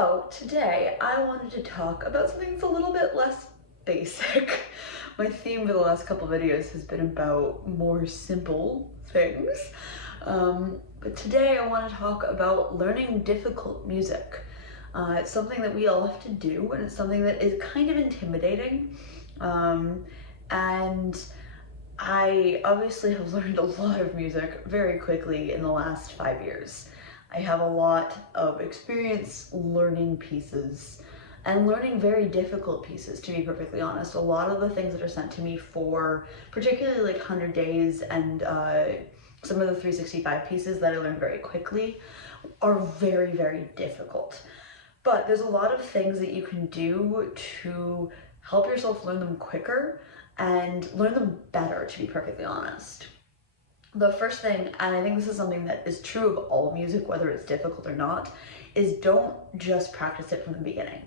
So today I wanted to talk about something that's a little bit less basic. My theme for the last couple videos has been about more simple things. But today I want to talk about learning difficult music. It's something that we all have to do, and it's something that is kind of intimidating. And I obviously have learned a lot of music very quickly in the last 5 years. I have a lot of experience learning pieces and learning very difficult pieces, to be perfectly honest. A lot of the things that are sent to me for particularly like 100 Days and some of the 365 pieces that I learned very quickly are very, very difficult. But there's a lot of things that you can do to help yourself learn them quicker and learn them better, to be perfectly honest. The first thing, and I think this is something that is true of all music, whether it's difficult or not, is don't just practice it from the beginning.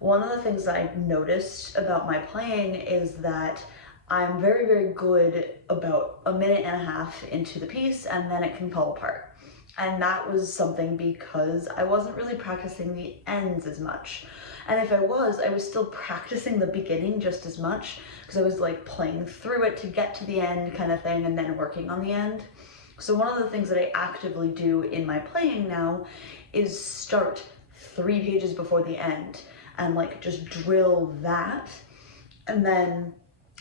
One of the things that I've noticed about my playing is that I'm very, very good about a minute and a half into the piece, and then it can fall apart. And that was something because I wasn't really practicing the ends as much. And if I was still practicing the beginning just as much, because I was like playing through it to get to the end kind of thing and then working on the end. So one of the things that I actively do in my playing now is start 3 pages before the end and like just drill that, and then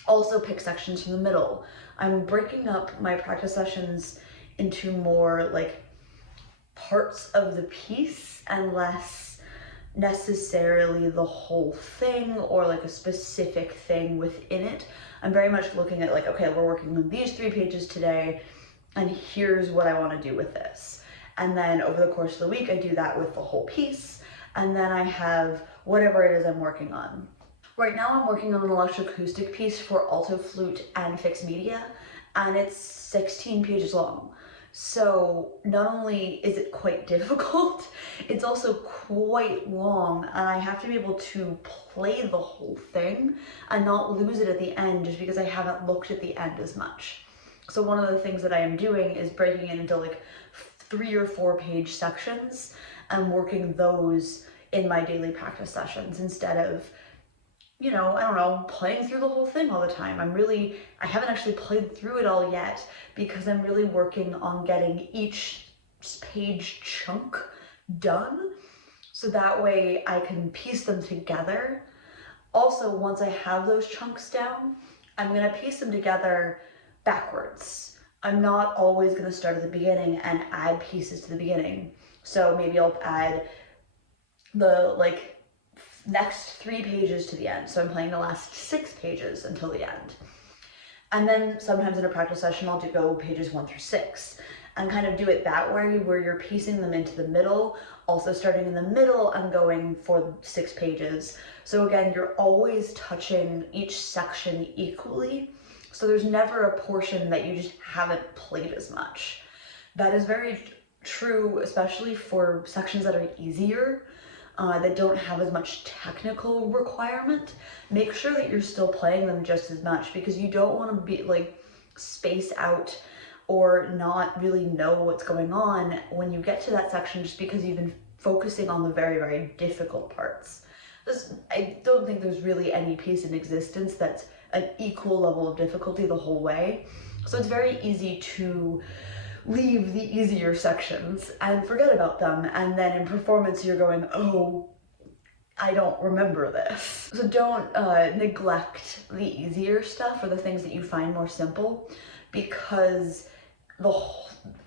also pick sections from the middle. I'm breaking up my practice sessions into more like parts of the piece and less necessarily the whole thing or like a specific thing within it. I'm very much looking at like, okay, we're working on these 3 pages today, and here's what I want to do with this. And then over the course of the week, I do that with the whole piece, and then I have whatever it is I'm working on. Right now I'm working on an electroacoustic piece for alto flute and fixed media, and it's 16 pages long. So not only is it quite difficult, it's also quite long, and I have to be able to play the whole thing and not lose it at the end just because I haven't looked at the end as much. So one of the things that I am doing is breaking it into like 3 or 4 page sections and working those in my daily practice sessions instead of, you know, I don't know, playing through the whole thing all the time. I haven't actually played through it all yet because I'm really working on getting each page chunk done, so that way I can piece them together. Also, once I have those chunks down, I'm gonna piece them together backwards. I'm not always gonna start at the beginning and add pieces to the beginning. So maybe I'll add the next 3 pages to the end. So I'm playing the last 6 pages until the end. And then sometimes in a practice session, I'll go pages 1 through 6 and kind of do it that way where you're piecing them into the middle, also starting in the middle and going for 6 pages. So again, you're always touching each section equally. So there's never a portion that you just haven't played as much. That is very true, especially for sections that are easier. That don't have as much technical requirement. Make sure that you're still playing them just as much, because you don't want to be like space out or not really know what's going on when you get to that section just because you've been focusing on the very, very difficult parts. I don't think there's really any piece in existence that's an equal level of difficulty the whole way. So it's very easy to leave the easier sections and forget about them, and then in performance you're going, oh, I don't remember this. So don't neglect the easier stuff or the things that you find more simple, because the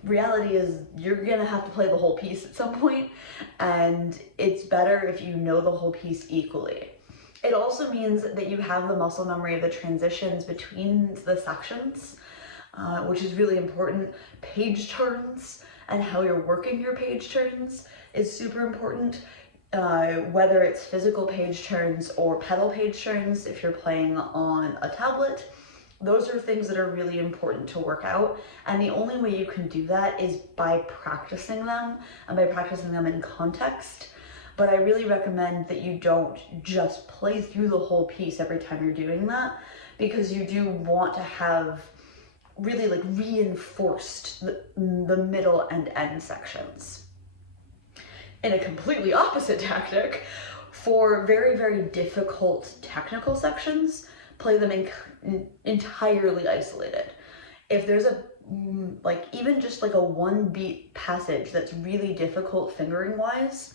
reality is you're gonna have to play the whole piece at some point, and it's better if you know the whole piece equally. It also means that you have the muscle memory of the transitions between the sections, which is really important. Page turns and how you're working your page turns is super important, whether it's physical page turns or pedal page turns if you're playing on a tablet. Those are things that are really important to work out, and the only way you can do that is by practicing them and by practicing them in context. But I really recommend that you don't just play through the whole piece every time you're doing that, because you do want to have really like reinforced the middle and end sections. in a completely opposite tactic, for very, very difficult technical sections, play them entirely isolated. If there's a, like, even just like a one beat passage that's really difficult fingering wise,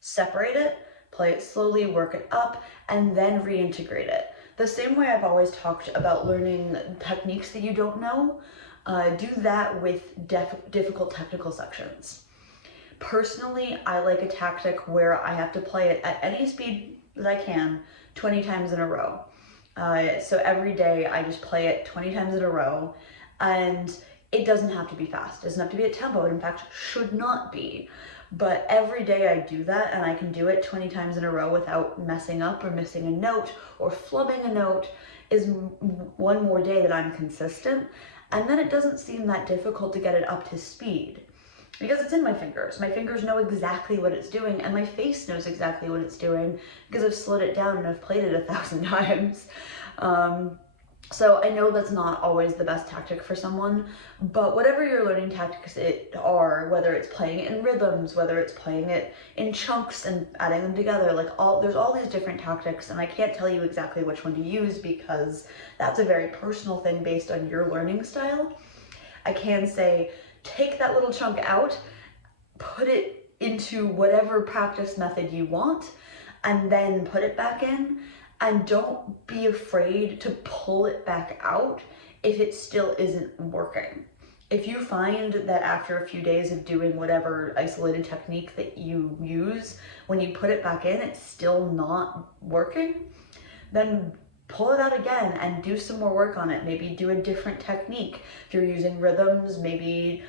separate it, play it slowly, work it up, and then reintegrate it. The same way I've always talked about learning techniques that you don't know, do that with difficult technical sections. Personally, I like a tactic where I have to play it at any speed that I can 20 times in a row. So every day I just play it 20 times in a row, and it doesn't have to be fast. It doesn't have to be at tempo. It in fact should not be. But every day I do that, and I can do it 20 times in a row without messing up or missing a note or flubbing a note, is one more day that I'm consistent. And then it doesn't seem that difficult to get it up to speed, because it's in my fingers. My fingers know exactly what it's doing, and my face knows exactly what it's doing because I've slowed it down and I've played it 1,000 times. So I know that's not always the best tactic for someone, but whatever your learning tactics are, whether it's playing it in rhythms, whether it's playing it in chunks and adding them together, like there's all these different tactics, and I can't tell you exactly which one to use because that's a very personal thing based on your learning style. I can say, take that little chunk out, put it into whatever practice method you want, and then put it back in. And don't be afraid to pull it back out if it still isn't working. If you find that after a few days of doing whatever isolated technique that you use, when you put it back in, it's still not working, then pull it out again and do some more work on it. Maybe do a different technique. If you're using rhythms, maybe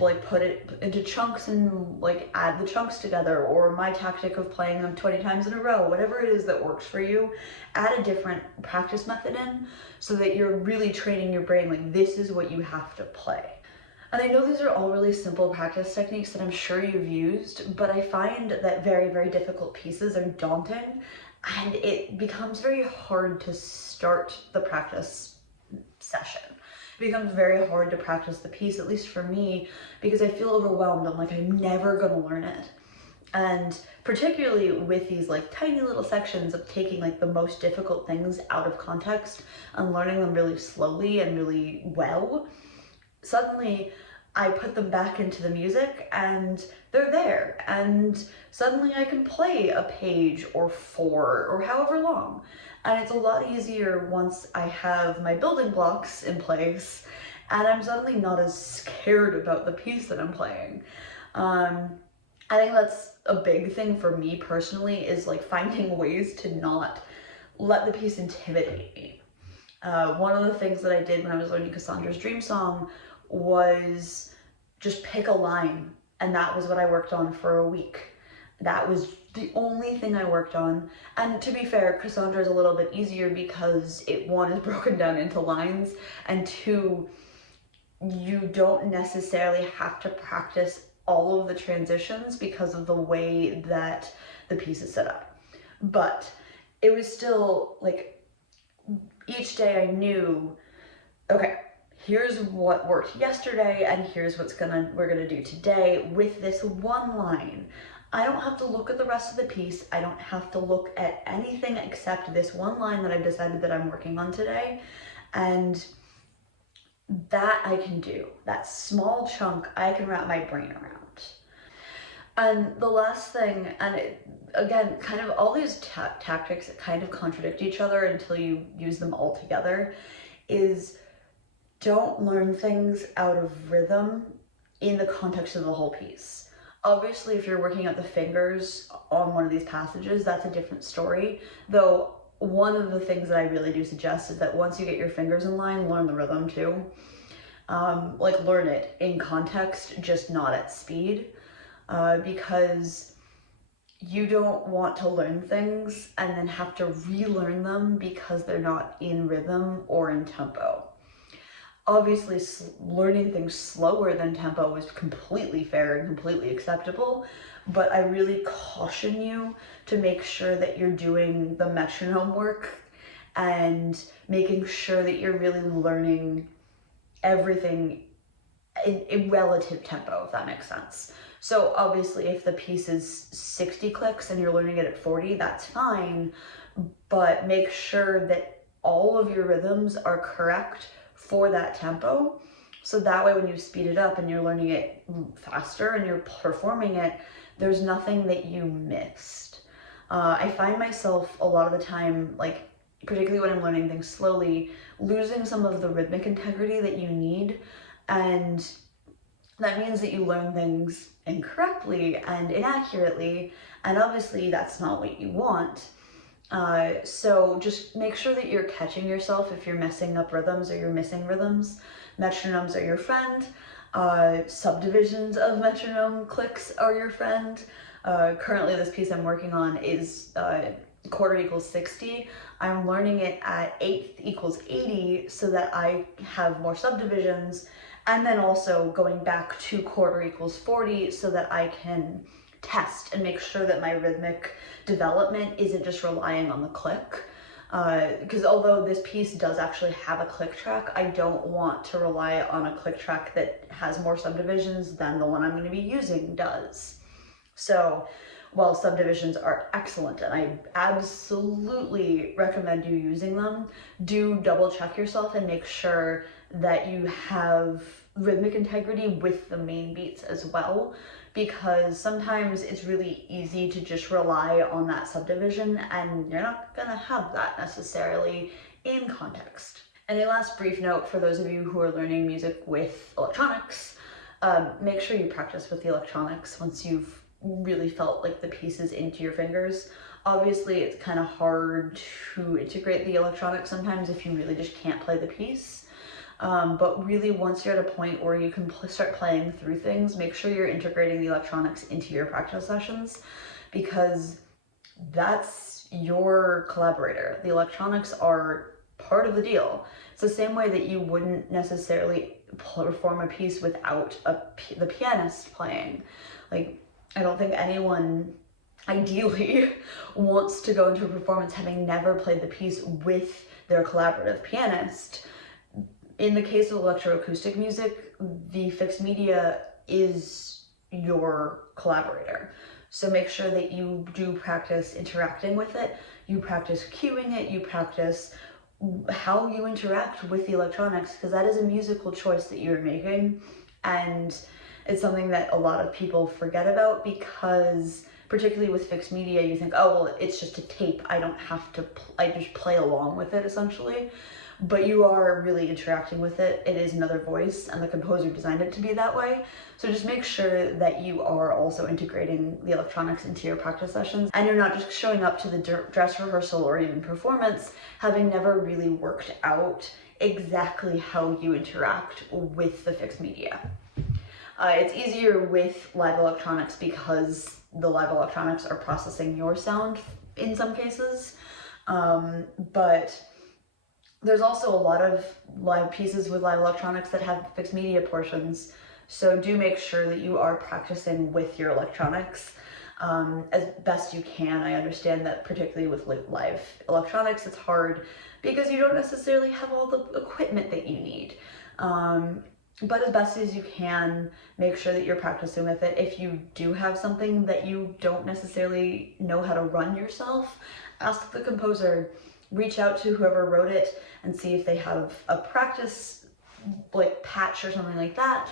like put it into chunks and like add the chunks together, or my tactic of playing them 20 times in a row, whatever it is that works for you, add a different practice method in so that you're really training your brain, like this is what you have to play. And I know these are all really simple practice techniques that I'm sure you've used, but I find that very, very difficult pieces are daunting, and it becomes very hard to start the practice session. It becomes very hard to practice the piece, at least for me, because I feel overwhelmed. I'm like, I'm never gonna learn it. And particularly with these like tiny little sections of taking like the most difficult things out of context and learning them really slowly and really well, suddenly I put them back into the music and they're there, and suddenly I can play a page or 4 or however long. And it's a lot easier once I have my building blocks in place and I'm suddenly not as scared about the piece that I'm playing. I think that's a big thing for me personally, is like finding ways to not let the piece intimidate me. One of the things that I did when I was learning Cassandra's Dream Song was just pick a line, and that was what I worked on for a week. That was the only thing I worked on. And to be fair, Cassandra is a little bit easier because one is broken down into lines, and 2, you don't necessarily have to practice all of the transitions because of the way that the piece is set up. But it was still like, each day I knew, okay, here's what worked yesterday and here's what we're gonna do today with this one line. I don't have to look at the rest of the piece. I don't have to look at anything except this one line that I've decided that I'm working on today. And that I can do. That small chunk I can wrap my brain around. And the last thing, and again, kind of all these tactics that kind of contradict each other until you use them all together, is don't learn things out of rhythm in the context of the whole piece. Obviously, if you're working out the fingers on one of these passages, that's a different story. Though one of the things that I really do suggest is that once you get your fingers in line, learn the rhythm too. Like learn it in context, just not at speed, because you don't want to learn things and then have to relearn them because they're not in rhythm or in tempo. Obviously, learning things slower than tempo is completely fair and completely acceptable, but I really caution you to make sure that you're doing the metronome work and making sure that you're really learning everything in relative tempo, if that makes sense. So obviously if the piece is 60 clicks and you're learning it at 40, that's fine, but make sure that all of your rhythms are correct for that tempo. So that way when you speed it up and you're learning it faster and you're performing it, there's nothing that you missed. I find myself a lot of the time, like particularly when I'm learning things slowly, losing some of the rhythmic integrity that you need, and that means that you learn things incorrectly and inaccurately, and obviously that's not what you want. So just make sure that you're catching yourself if you're messing up rhythms or you're missing rhythms. Metronomes are your friend. Subdivisions of metronome clicks are your friend. Currently this piece I'm working on is quarter equals 60. I'm learning it at eighth equals 80 so that I have more subdivisions, and then also going back to quarter equals 40 so that I can test and make sure that my rhythmic development isn't just relying on the click. Because although this piece does actually have a click track, I don't want to rely on a click track that has more subdivisions than the one I'm going to be using does. So while subdivisions are excellent and I absolutely recommend you using them, do double check yourself and make sure that you have rhythmic integrity with the main beats as well, because sometimes it's really easy to just rely on that subdivision and you're not gonna have that necessarily in context. And a last brief note for those of you who are learning music with electronics, make sure you practice with the electronics once you've really felt like the pieces into your fingers. Obviously it's kind of hard to integrate the electronics sometimes if you really just can't play the piece. But really once you're at a point where you can start playing through things, make sure you're integrating the electronics into your practice sessions, because that's your collaborator. The electronics are part of the deal. It's the same way that you wouldn't necessarily perform a piece without the pianist playing. Like, I don't think anyone ideally wants to go into a performance having never played the piece with their collaborative pianist. In the case of electroacoustic music, the fixed media is your collaborator. So make sure that you do practice interacting with it, you practice cueing it, you practice how you interact with the electronics, because that is a musical choice that you're making. And it's something that a lot of people forget about, because particularly with fixed media, you think, oh, well, it's just a tape. I don't have to, I just play along with it essentially. But you are really interacting with it. It is another voice, and the composer designed it to be that way. So just make sure that you are also integrating the electronics into your practice sessions, and you're not just showing up to the dress rehearsal or even performance having never really worked out exactly how you interact with the fixed media. It's easier with live electronics because the live electronics are processing your sound in some cases, but there's also a lot of live pieces with live electronics that have fixed media portions, so do make sure that you are practicing with your electronics as best you can. I understand that particularly with live electronics it's hard because you don't necessarily have all the equipment that you need. But as best as you can, make sure that you're practicing with it. If you do have something that you don't necessarily know how to run yourself, ask the composer, reach out to whoever wrote it and see if they have a practice like patch or something like that,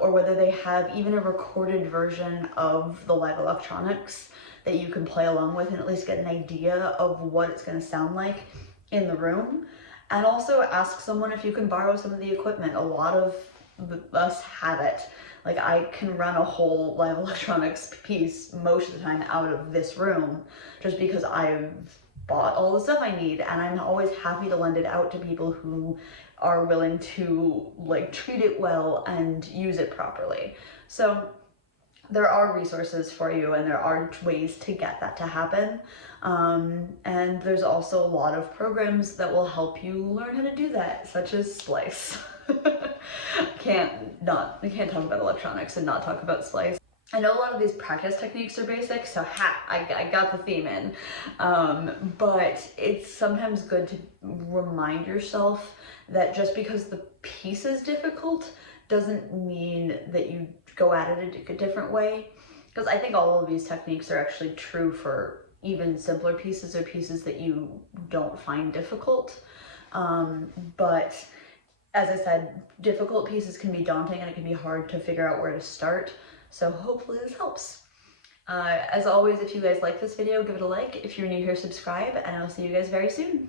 or whether they have even a recorded version of the live electronics that you can play along with and at least get an idea of what it's going to sound like in the room. And also ask someone if you can borrow some of the equipment. A lot of us have it. Like, I can run a whole live electronics piece most of the time out of this room just because I've bought all the stuff I need, and I'm always happy to lend it out to people who are willing to like treat it well and use it properly. So there are resources for you, and there are ways to get that to happen. And there's also a lot of programs that will help you learn how to do that, such as Splice. I can't talk about electronics and not talk about Splice. I know a lot of these practice techniques are basic, so I got the theme in. But it's sometimes good to remind yourself that just because the piece is difficult doesn't mean that you go at it a different way, because I think all of these techniques are actually true for even simpler pieces or pieces that you don't find difficult. But as I said, difficult pieces can be daunting and it can be hard to figure out where to start. So hopefully this helps. As always, if you guys like this video, give it a like. If you're new here, subscribe, and I'll see you guys very soon.